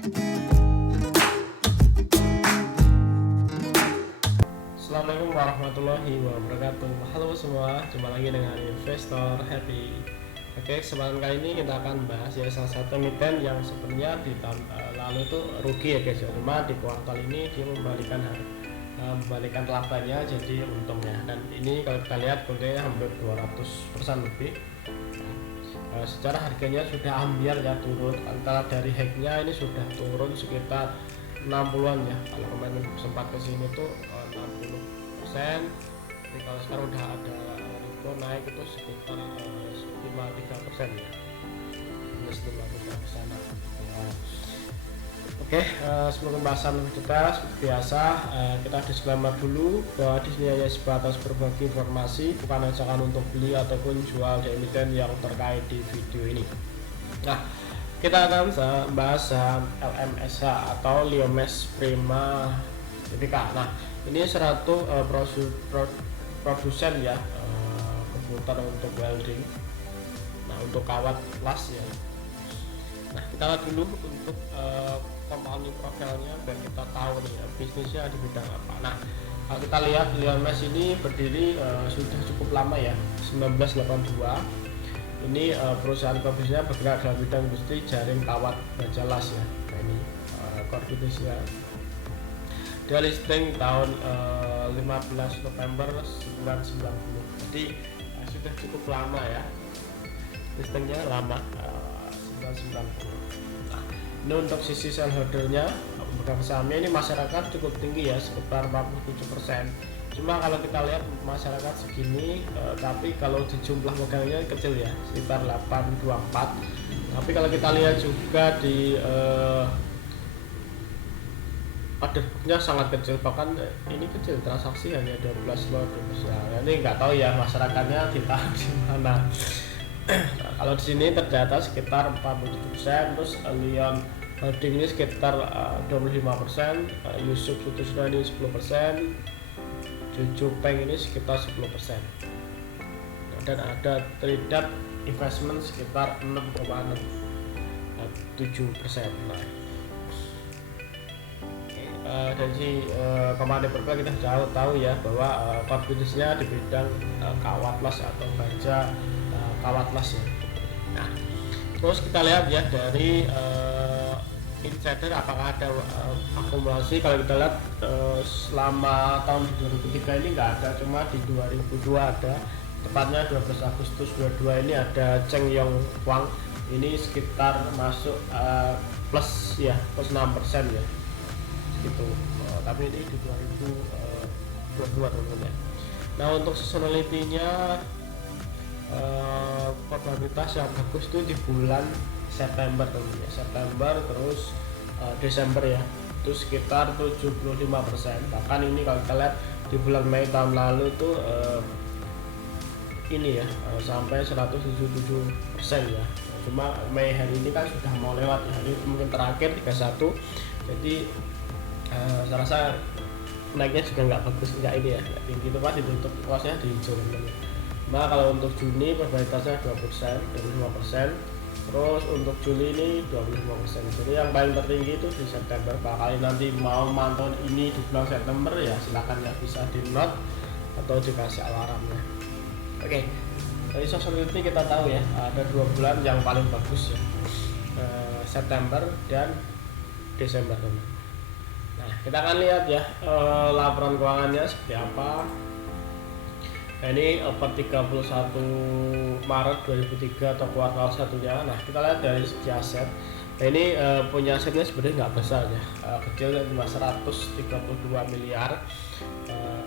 Assalamualaikum warahmatullahi wabarakatuh. Halo semua, jumpa lagi dengan Investor Happy. Oke, kesempatan kali ini kita akan bahas ya salah satu emiten yang sebenarnya di tahun lalu itu rugi ya guys. Cuma di kuartal ini dia membalikan labanya jadi untungnya. Dan ini kalau kita lihat kuntanya hampir 200% lebih. Secara harganya sudah ambiar ya, turun antara dari hacknya ini sudah turun sekitar 60-an ya. Kalau kemarin sempat ke sini tuh 60%. Jadi kalau sekarang udah ada risiko naik itu sekitar 53% ya. Minus 53%. Oke, sebelum pembahasan kita seperti biasa kita disclaimer dulu bahwa di sini hanya sebatas berbagi informasi, bukan ajakan untuk beli ataupun jual di emiten yang terkait di video ini. Nah, kita akan bahas saham LMSH atau Liomes Prima Tbk. Nah, ini satu produsen ya, komputer untuk welding. Nah, untuk kawat las ya. Nah, kita lihat dulu untuk company profilnya biar kita tahu nih bisnisnya di bidang apa. Nah, kalau kita lihat Liomes ini berdiri sudah cukup lama ya, 1982. Ini perusahaan bisnisnya bergerak dalam bidang industri jaring kawat baja las ya. Nah, ini core bisnisnya. Dia listing tahun 15 November 1990. Jadi sudah cukup lama ya. Listingnya lama 1990. Nah, ini untuk sisi shareholdernya, pemegang sahamnya ini masyarakat cukup tinggi ya, sekitar 47%. Cuma kalau kita lihat masyarakat segini, tapi kalau di jumlah megangnya kecil ya, sekitar 824. Tapi kalau kita lihat juga di order booknya sangat kecil, bahkan ini kecil, transaksi hanya 12 lot. Nah, ini nggak tahu ya masyarakatnya ditaruh di mana. Nah, kalau di sini terdata sekitar 47%, terus Lion Holding ini sekitar 25%, Yusuf Sutisna ini 10%, Juju Peng ini sekitar 10%, dan ada Trident Investment sekitar 6,7%. Nah, dari kemarin profil kita tahu ya bahwa core bisnisnya di bidang kawat las atau baja kawat las ya. Nah, terus kita lihat ya dari insider apakah ada akumulasi. Kalau kita lihat selama tahun 2003 ini nggak ada, cuma di 2002 ada, tepatnya 12 Agustus 22 ini ada Cheng Yong Wang, ini sekitar masuk plus ya, plus 6% ya gitu. Tapi ini di 2022 teman-teman ya. Nah, untuk seasonality-nya probabilitas yang bagus itu di bulan September teman-teman ya. September terus Desember ya, itu sekitar 75%. Bahkan ini kalau kita lihat di bulan Mei tahun lalu itu ini ya sampai 177% ya. Cuma Mei hari ini kan sudah mau lewat ya, ini mungkin terakhir 31. Jadi saya rasa naiknya juga nggak bagus, nggak ini ya, nggak tinggi, itu pas ditutup kelasnya di hijau. Nah, kalau untuk Juni probabilitasnya 2%, 25%, terus untuk Juli ini 25%. Jadi yang paling tertinggi itu di September. Kalau nanti mau mantau ini di bulan September ya silakan ya, bisa di note atau dikasih alarmnya. Oke, dari seasonality kita tahu ya ada 2 bulan yang paling bagus ya, September dan Desember teman. Nah, kita akan lihat ya laporan keuangannya seperti apa. Nah, ini per 31 Maret 2003 atau kuartal satunya. Nah, kita lihat dari segi aset. Nah, ini punya asetnya sebenarnya nggak besar ya, kecil, cuma 132 miliar.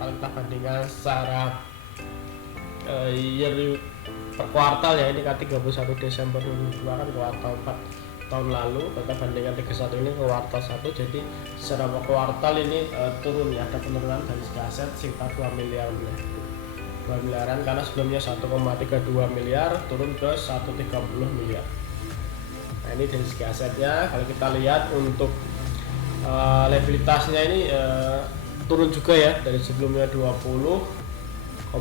Kalau kita bandingkan secara year per kuartal ya, ini kan 31 Desember 2002 kan kuartal 4 tahun lalu, kita bandingkan 31 ini ke kuartal 1, jadi secara kuartal ini turun ya, ada penurunan dari segi aset sekitar 2 miliaran ya. 2 miliaran karena sebelumnya 1,32 miliar turun ke 130 miliar. Nah, ini dari segi asetnya. Kalau kita lihat untuk liabilitasnya ini turun juga ya, dari sebelumnya 20,8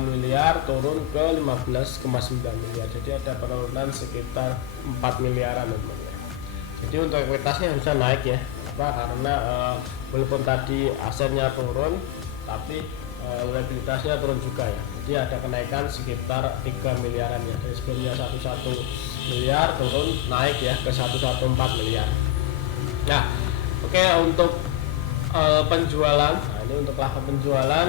miliar turun ke 15,9 miliar. Jadi ada penurunan sekitar 4 miliaran teman-teman. Jadi untuk ekuitasnya harusnya naik ya, karena walaupun tadi asetnya turun tapi liabilitasnya turun juga ya. Jadi ada kenaikan sekitar 3 miliaran ya, dari sebelumnya 11 miliar turun naik ya ke 114 miliar. Nah, oke, untuk penjualan, nah ini untuk laba penjualan,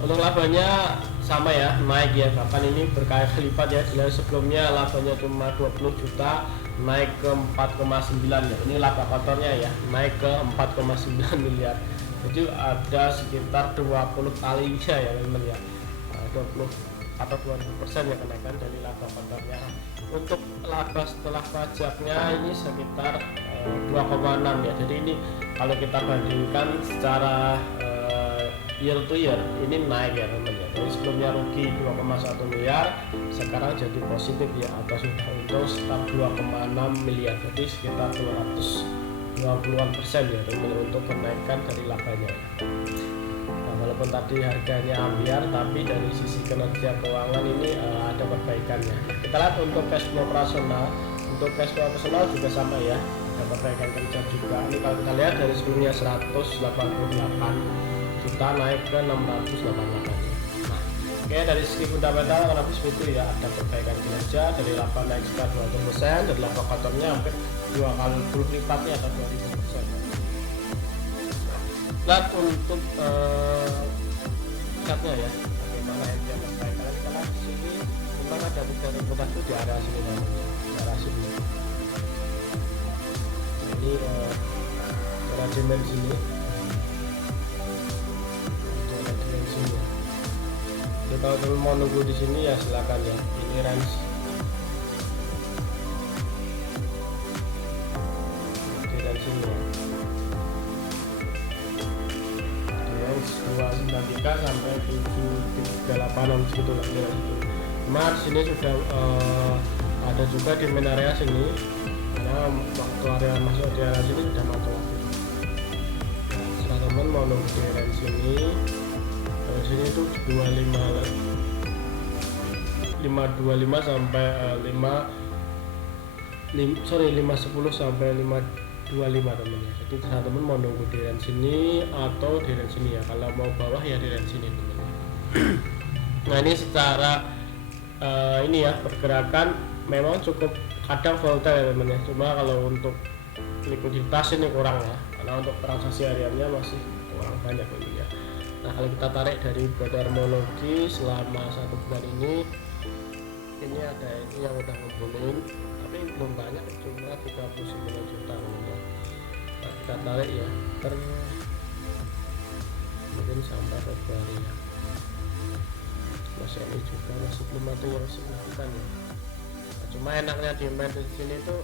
untuk labanya sama ya, naik ya, bahkan ini berkali lipat ya. Bila sebelumnya labanya cuma 20 juta naik ke 4,9 ya, ini laba kotornya ya, naik ke 4,9 miliar. Jadi ada sekitar 20 kalinya ya teman ya, 20 atau 20% ya kenaikan dari laba kotornya. Untuk laba setelah pajaknya ini sekitar 2,6 ya. Jadi ini kalau kita bandingkan secara year to year ini naik ya teman ya. Dari sebelumnya rugi 2,1 miliar sekarang jadi positif ya, atau sudah untung sekitar 2,6 miliar. Jadi sekitar 220% ya teman untuk kenaikan dari labanya. Nah, walaupun tadi harganya ambiar tapi dari sisi kinerja keuangan ini ada perbaikannya. Kita lihat untuk cash flow operasional. Untuk cash flow operasional juga sama ya, ada perbaikan kerja juga. Ini kalau kita lihat dari sebelumnya 188 juta naik ke 688. Nah, oke, dari segi fundamental kurang lebih seperti itu ya, ada perbaikan kinerja dari laba naik sekitar 200%, dari laba kotornya hampir 2 kali lipatnya atau 2000%. Lihat untuk chartnya ya, bagaimana yang dia perbaikan. Kita lihat di sini memang ada 3 lipatan itu di area sini namanya, di area sini. Nah, ini area dimensi ini. Jadi kalau teman mau nunggu di sini ya silakan ya. Ini range di range ini ya. Di range 293 sampai 738 segitu lah kira itu. Cuma di sini sudah ada juga di main area sini, karena waktu area masuk di area sini sudah masuk. Nah, setelah teman mau nunggu di range sini. Sini itu 525 sampai 510 sampai 525 teman ya. Jadi teman-teman mau nunggu di range sini atau di range sini ya. Kalau mau bawah ya di range sini teman. Nah, ini secara ini ya, pergerakan memang cukup kadang volatile ya teman ya. Cuma kalau untuk likuiditas ini kurang ya, karena untuk transaksi hariannya masih kurang banyak ini ya. Nah, kalau kita tarik dari Harmologi selama 1 bulan ini ada ini yang udah ngumpulin tapi belum banyak, cuma 39 juta gitu. Nah, kita tarik ya mungkin sampai Februari ya, masih ini juga masih belum ada yang signifikan ya. Nah, cuma enaknya di main di sini itu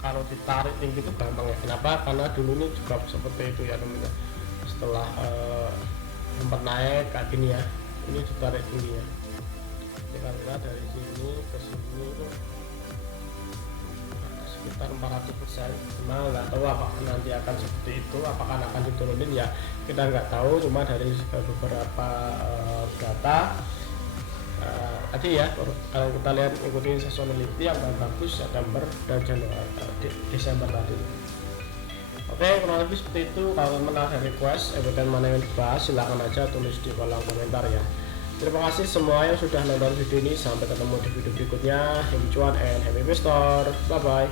kalau ditarik tinggi itu gampang ya. Kenapa? Karena dulu ini juga seperti itu ya teman-teman. Setelah sempat naik kayak gini ya, ini ditarik tinggi ya. Karena dari sini ke sini itu sekitar 400%. Cuma nggak tahu apakah nanti akan seperti itu, apakah akan diturunin ya kita nggak tahu. Cuma dari beberapa data tadi ya, kalau kita lihat ikutin seasonality yang bagus September dan Januari Desember tadi. Oke, kurang lebih seperti itu. Kalau teman ada request emiten mana yang dibahas silahkan aja tulis di kolom komentar ya. Terima kasih semua yang sudah nonton video ini. Sampai ketemu di video berikutnya. Happy cuan and happy investor. Bye bye.